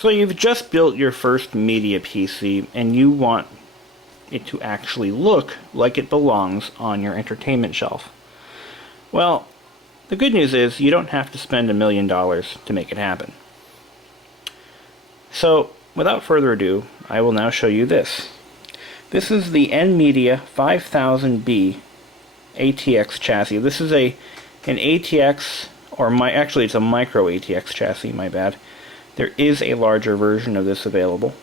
So you've just built your first media PC and you want it to actually look like it belongs on your entertainment shelf. Well, the good news is you don't have to spend $1 million to make it happen. So, without further ado, I will now show you this. This is the nMedia 5000B Atx chassis. This is an ATX, actually it's a micro ATX chassis, my bad. There is a larger version of this available,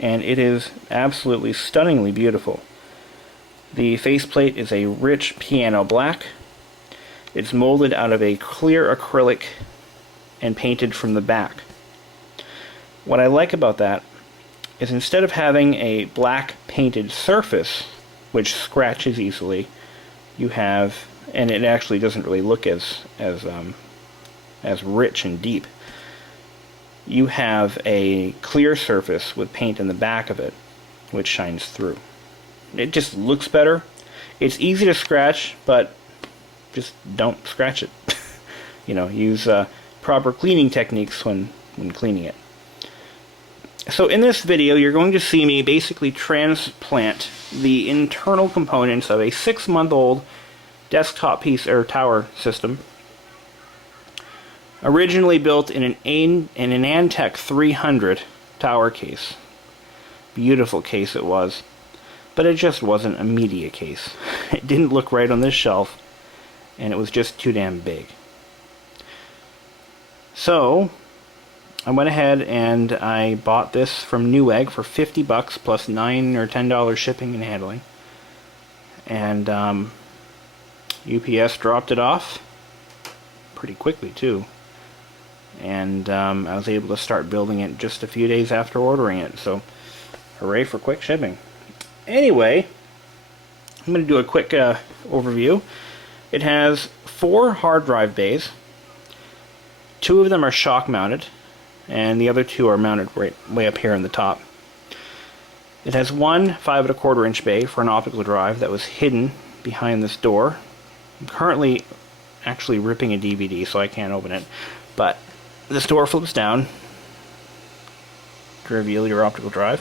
and it is absolutely stunningly beautiful. The faceplate is a rich piano black. It's molded out of a clear acrylic and painted from the back. What I like about that is instead of having a black painted surface, which scratches easily, you have, and it actually doesn't really look as rich and deep. You have a clear surface with paint in the back of it, which shines through. It just looks better. It's easy to scratch, but just don't scratch it. Use proper cleaning techniques when cleaning it. So in this video, you're going to see me basically transplant the internal components of a 6-month-old desktop piece or tower system, originally built in an Antec 300 tower case. Beautiful case it was, but it just wasn't a media case. It didn't look right on this shelf, and it was just too damn big. So I went ahead and I bought this from Newegg for $50 plus $9 or $10 shipping and handling, and UPS dropped it off pretty quickly too, and I was able to start building it just a few days after ordering it, so hooray for quick shipping. Anyway, I'm going to do a quick overview. It has 4 hard drive bays. 2 of them are shock mounted, and the other 2 are mounted way up here in the top. It has one 5¼ inch bay for an optical drive that was hidden behind this door. I'm currently actually ripping a DVD, so I can't open it, but this door flips down to reveal your optical drive.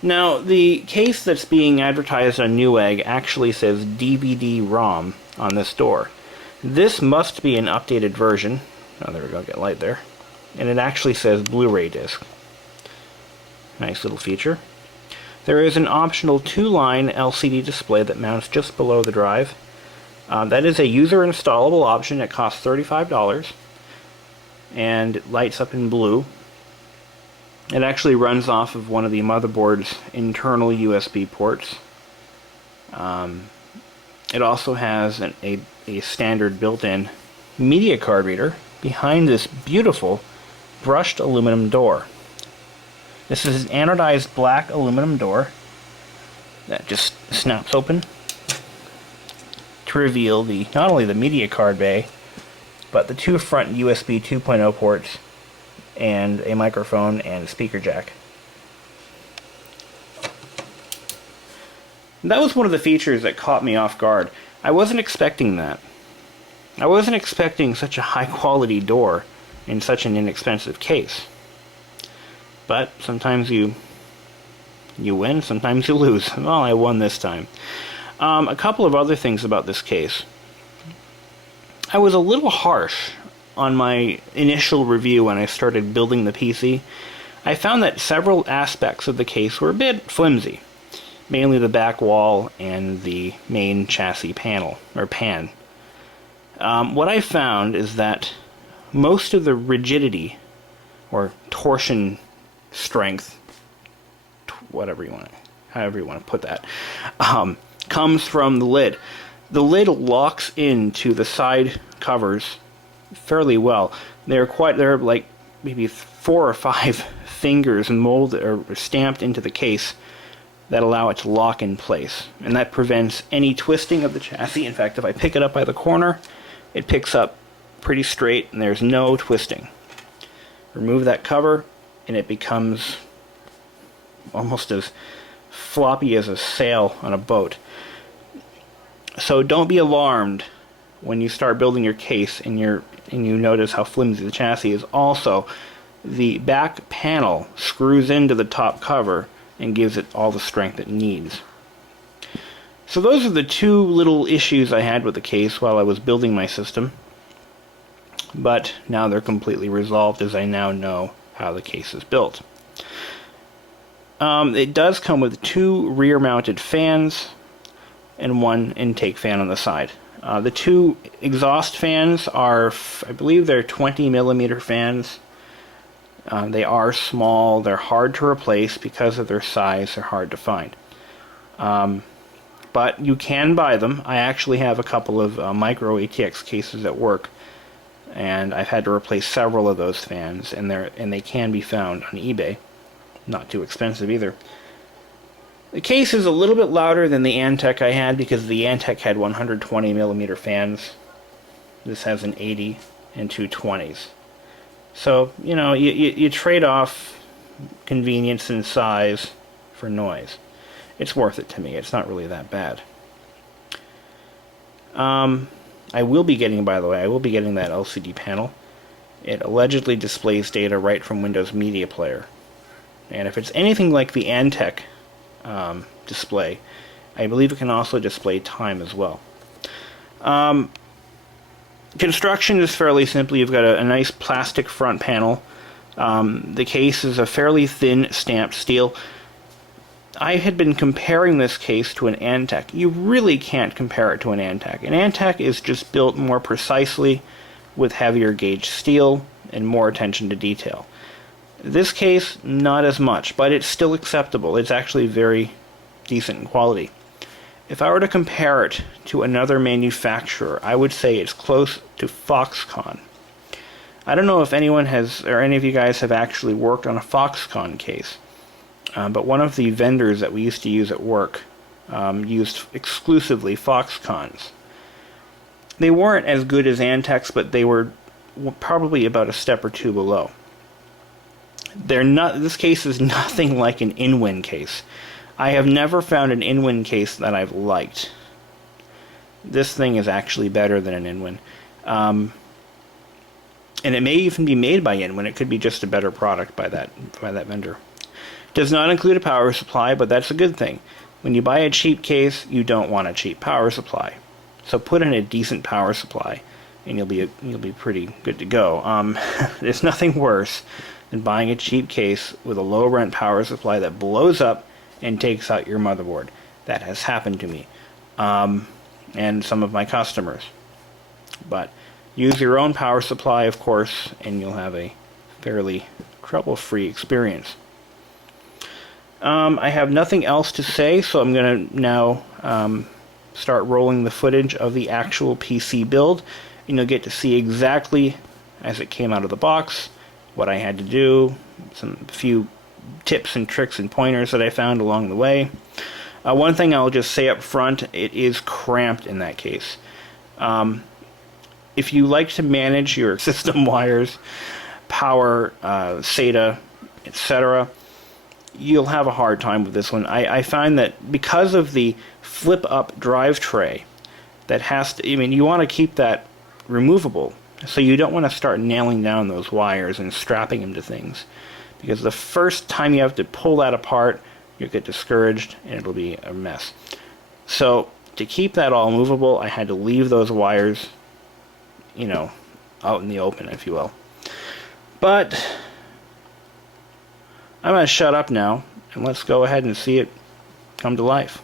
Now, the case that's being advertised on Newegg actually says DVD-ROM on this door. This must be an updated version. Oh, there we go, get light there. And it actually says Blu-ray disc. Nice little feature. There is an optional 2-line LCD display that mounts just below the drive. That is a user installable option. It costs $35 and it lights up in blue. It actually runs off of one of the motherboard's internal USB ports. It also has a standard built-in media card reader behind this beautiful brushed aluminum door. This is an anodized black aluminum door that just snaps open to reveal not only the media card bay, but the 2 front USB 2.0 ports and a microphone and a speaker jack. That was one of the features that caught me off guard. I wasn't expecting that. I wasn't expecting such a high quality door in such an inexpensive case. But sometimes you win, sometimes you lose. Well, I won this time. A couple of other things about this case. I was a little harsh on my initial review when I started building the PC. I found that several aspects of the case were a bit flimsy. Mainly the back wall and the main chassis panel, or pan. What I found is that most of the rigidity, or torsion strength, however you want to put that, comes from the lid. The lid locks into the side covers fairly well. They're like maybe 4 or 5 fingers molded or stamped into the case that allow it to lock in place, and that prevents any twisting of the chassis. In fact, if I pick it up by the corner, it picks up pretty straight and there's no twisting. Remove that cover and it becomes almost as floppy as a sail on a boat. So don't be alarmed when you start building your case and you notice how flimsy the chassis is. Also, the back panel screws into the top cover and gives it all the strength it needs. So those are the two little issues I had with the case while I was building my system, but now they're completely resolved as I now know how the case is built. It does come with two rear-mounted fans and one intake fan on the side. The two exhaust fans are, I believe they're 20mm fans. They are small, they're hard to replace because of their size, they're hard to find. But you can buy them. I actually have a couple of micro ATX cases at work, and I've had to replace several of those fans, and they can be found on eBay. Not too expensive either. The case is a little bit louder than the Antec I had because the Antec had 120mm fans. This has an 80 and two 20s. So, you know, you trade off convenience and size for noise. It's worth it to me. It's not really that bad. I will be getting, by the way, that LCD panel. It allegedly displays data right from Windows Media Player. And if it's anything like the Antec display, I believe it can also display time as well. Construction is fairly simple. You've got a nice plastic front panel. The case is a fairly thin stamped steel. I had been comparing this case to an Antec. You really can't compare it to an Antec. An Antec is just built more precisely with heavier gauge steel and more attention to detail. This case, not as much, but it's still acceptable. It's actually very decent in quality. If I were to compare it to another manufacturer, I would say it's close to Foxconn. I don't know if anyone has, or any of you guys have actually worked on a Foxconn case, but one of the vendors that we used to use at work used exclusively Foxconns. They weren't as good as Antecs, but they were probably about a step or two below. This case is nothing like an InWin case. I have never found an InWin case that I've liked. This thing is actually better than an InWin. And it may even be made by InWin. It could be just a better product by that vendor. Does not include a power supply, but that's a good thing. When you buy a cheap case, you don't want a cheap power supply. So put in a decent power supply, and you'll be pretty good to go. There's nothing worse than buying a cheap case with a low rent power supply that blows up and takes out your motherboard. That has happened to me, and some of my customers. But use your own power supply, of course, and you'll have a fairly trouble-free experience. I have nothing else to say, so I'm going to now start rolling the footage of the actual PC build, and you'll get to see exactly as it came out of the box, what I had to do, a few tips and tricks and pointers that I found along the way. One thing I'll just say up front, it is cramped in that case. If you like to manage your system wires, power, SATA, etc., you'll have a hard time with this one. I find that because of the flip-up drive tray, that has to, you want to keep that removable, so you don't want to start nailing down those wires and strapping them to things, because the first time you have to pull that apart, you'll get discouraged and it'll be a mess. So to keep that all movable, I had to leave those wires, out in the open, if you will. But I'm going to shut up now, and let's go ahead and see it come to life.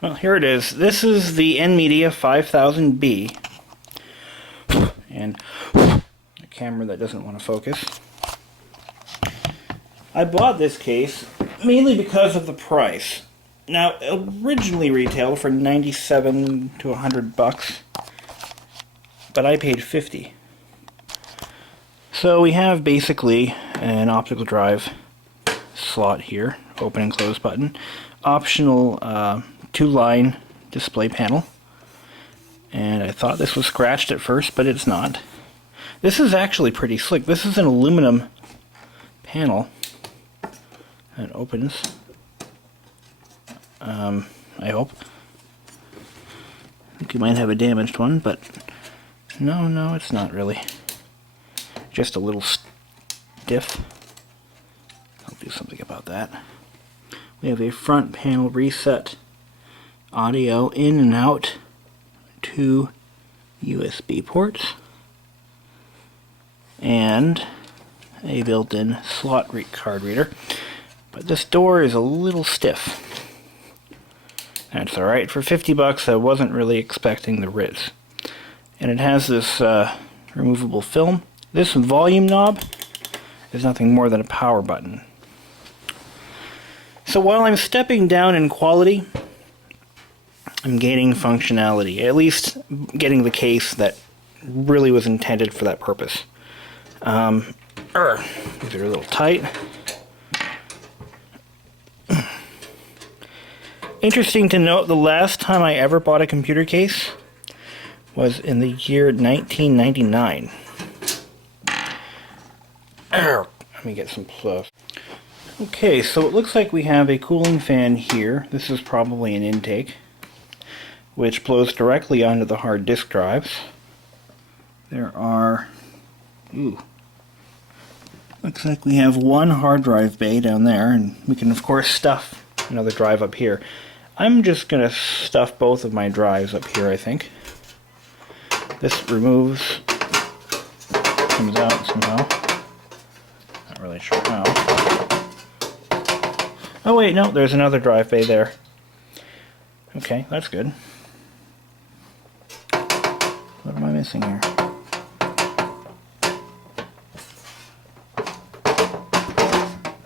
Well, here it is. This is the nMedia 5000B. And a camera that doesn't want to focus. I bought this case mainly because of the price. Now, originally retailed for 97 to 100 bucks, but I paid 50. So we have basically an optical drive slot here, open and close button, optional 2-line display panel, and I thought this was scratched at first, but it's not. This is actually pretty slick. This is an aluminum panel, and it opens. I hope. I think you might have a damaged one, but no, it's not really. Just a little stiff. I'll do something about that. We have a front panel reset, audio in and out, 2 USB ports, and a built-in slot card reader. But this door is a little stiff. That's alright. For 50 bucks, I wasn't really expecting the Ritz. And it has this removable film. This volume knob is nothing more than a power button. So while I'm stepping down in quality, I'm gaining functionality. At least getting the case that really was intended for that purpose. These are a little tight. Interesting to note, the last time I ever bought a computer case was in the year 1999. Let me get some plus. Okay, so it looks like we have a cooling fan here. This is probably an intake, which blows directly onto the hard disk drives. There are... looks like we have one hard drive bay down there, and we can of course stuff another drive up here. I'm just going to stuff both of my drives up here, I think. This removes, comes out somehow. Not really sure how. Oh wait, no, there's another drive bay there. Okay, that's good. What am I missing here?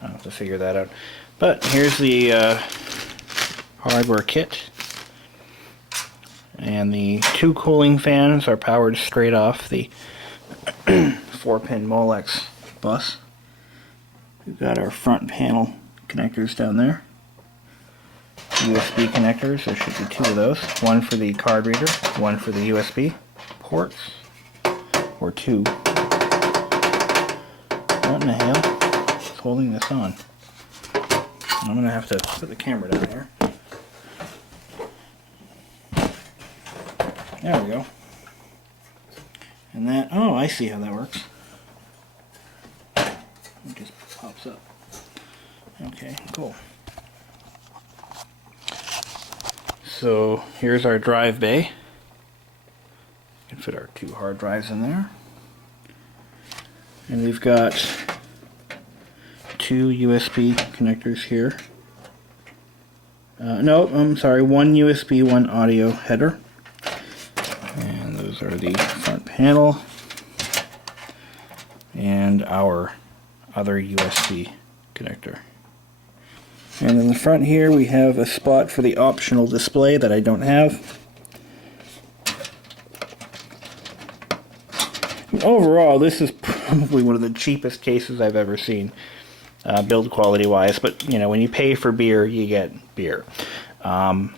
I'll have to figure that out. But here's the hardware kit. And the 2 cooling fans are powered straight off the 4-pin Molex bus. We've got our front panel connectors down there. USB connectors, there should be 2 of those. One for the card reader, one for the USB ports. Or 2. What in the hell is holding this on? I'm going to have to put the camera down here. There we go. And that, oh, I see how that works. It just pops up. Okay, cool. So here's our drive bay. We can fit our 2 hard drives in there. And we've got 2 USB connectors here. No, I'm sorry, 1 USB, 1 audio header. And those are the front panel and our other USB connector. And in the front here we have a spot for the optional display that I don't have. Overall, this is probably one of the cheapest cases I've ever seen, build quality wise, but you know, when you pay for beer, you get beer. You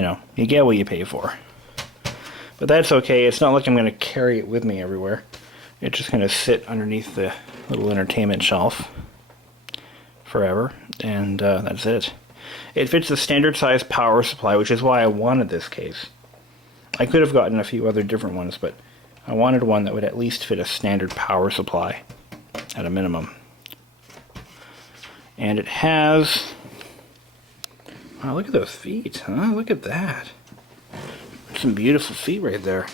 know, you get what you pay for. But that's okay. It's not like I'm going to carry it with me everywhere. It's just going to sit underneath the little entertainment shelf forever, and that's it. It fits the standard size power supply, which is why I wanted this case. I could have gotten a few other different ones, but I wanted one that would at least fit a standard power supply at a minimum. And it has... Wow, look at those feet, huh? Look at that. Some beautiful feet right there.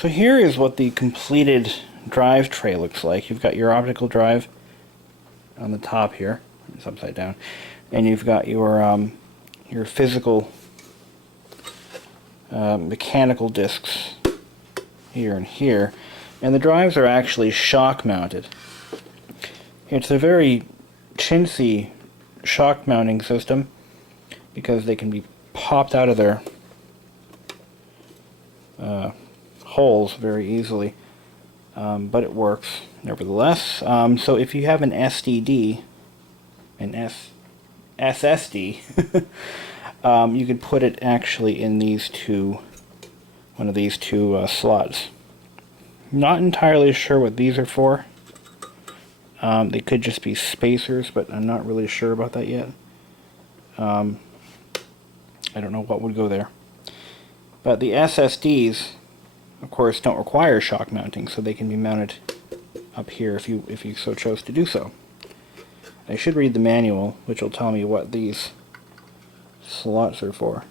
So here is what the completed drive tray looks like. You've got your optical drive on the top here. It's upside down. And you've got your physical mechanical discs here and here. And the drives are actually shock mounted. It's a very chintzy shock mounting system because they can be popped out of their holes very easily, but it works nevertheless. So if you have an SSD, you could put it actually in one of these two slots. Not entirely sure what these are for. They could just be spacers, but I'm not really sure about that yet. I don't know what would go there. But the SSDs, of course, don't require shock mounting, so they can be mounted up here if you so chose to do so. I should read the manual, which will tell me what these slots are for.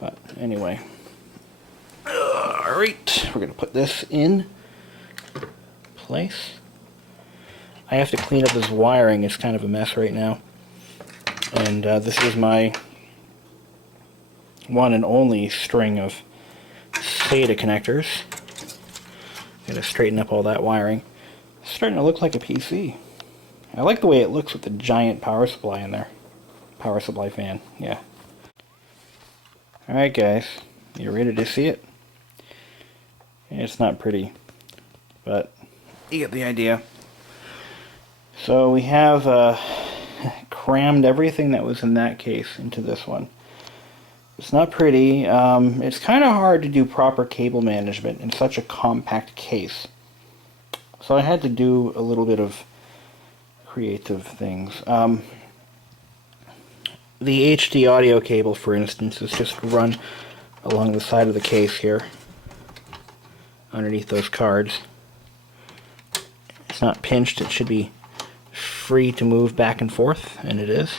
But anyway. Alright, we're going to put this in place. I have to clean up this wiring, it's kind of a mess right now. And this is my one and only string of SATA connectors. Got to straighten up all that wiring. It's starting to look like a PC. I like the way it looks with the giant power supply in there. Power supply fan, yeah. Alright guys, you ready to see it? It's not pretty, but you get the idea. So we have crammed everything that was in that case into this one. It's not pretty. It's kind of hard to do proper cable management in such a compact case. So I had to do a little bit of creative things. The HD audio cable, for instance, is just run along the side of the case here, underneath those cards. It's not pinched, it should be free to move back and forth, and it is.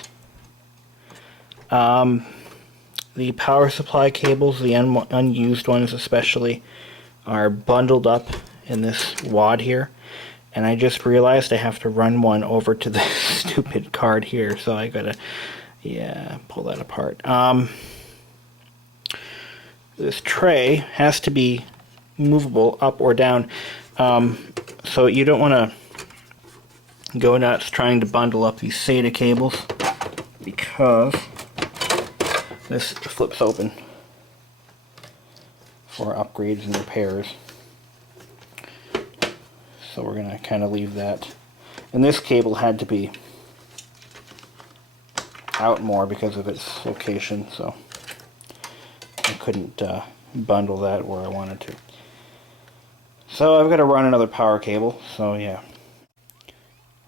The power supply cables, the unused ones especially, are bundled up in this wad here, and I just realized I have to run one over to the stupid card here, so I gotta, yeah, pull that apart. This tray has to be movable up or down, so you don't want to go nuts trying to bundle up these SATA cables, because this flips open for upgrades and repairs. So we're going to kind of leave that. And this cable had to be out more because of its location, so I couldn't bundle that where I wanted to. So I've got to run another power cable, so yeah.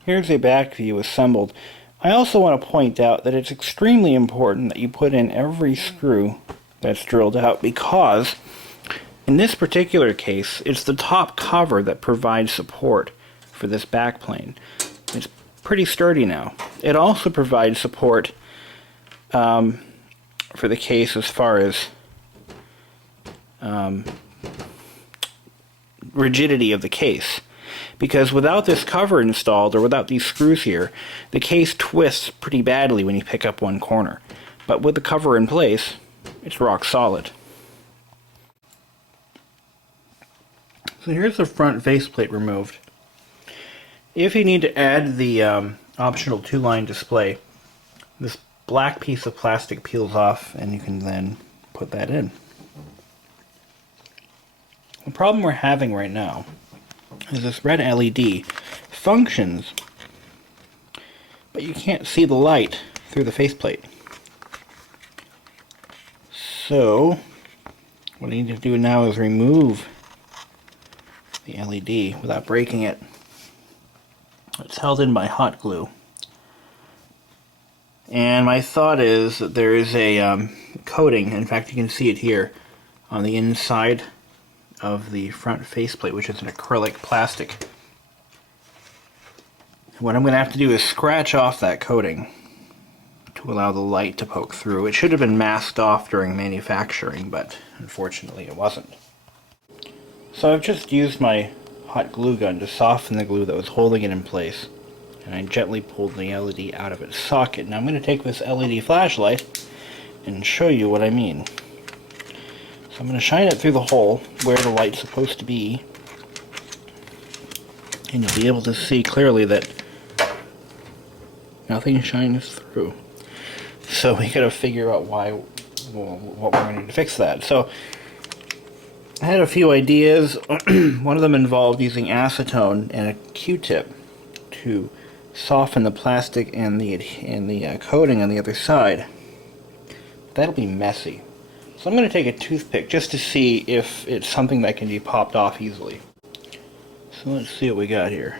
Here's a back view assembled. I also want to point out that it's extremely important that you put in every screw that's drilled out, because in this particular case, it's the top cover that provides support for this backplane. It's pretty sturdy now. It also provides support for the case as far as rigidity of the case. Because without this cover installed, or without these screws here, the case twists pretty badly when you pick up one corner. But with the cover in place, it's rock solid. So here's the front faceplate removed. If you need to add the optional 2-line display, this black piece of plastic peels off and you can then put that in. The problem we're having right now is this red LED functions, but you can't see the light through the faceplate. So what I need to do now is remove the LED without breaking it. It's held in by hot glue. And my thought is that there is a coating, in fact you can see it here, on the inside of the front faceplate, which is an acrylic plastic. What I'm going to have to do is scratch off that coating to allow the light to poke through. It should have been masked off during manufacturing, but unfortunately it wasn't. So I've just used my hot glue gun to soften the glue that was holding it in place, and I gently pulled the LED out of its socket. Now I'm going to take this LED flashlight and show you what I mean. So I'm going to shine it through the hole where the light's supposed to be, and you'll be able to see clearly that nothing shines through. So we got to figure out what we're going to do to fix that. So I had a few ideas. One of them involved using acetone and a Q-tip to soften the plastic and the coating on the other side. That'll be messy. So I'm going to take a toothpick just to see if it's something that can be popped off easily. So let's see what we got here.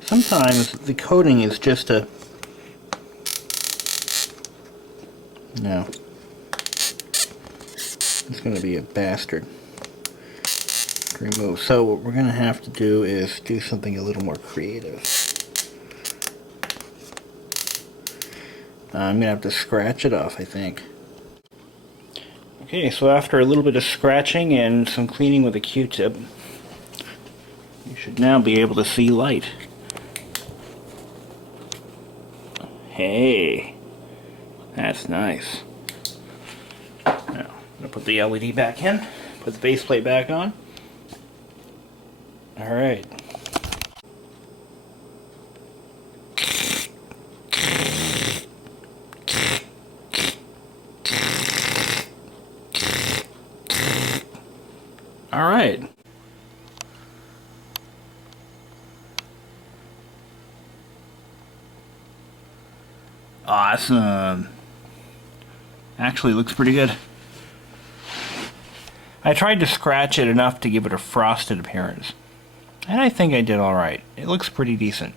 Sometimes the coating is just a... No. It's going to be a bastard to remove. So what we're going to have to do is do something a little more creative. I'm going to have to scratch it off, I think. Okay, so after a little bit of scratching and some cleaning with a Q-tip, you should now be able to see light. Hey, that's nice. Now, I'm going to put the LED back in, put the base plate back on. Alright. Alright. Awesome. Actually looks pretty good. I tried to scratch it enough to give it a frosted appearance, and I think I did alright. It looks pretty decent.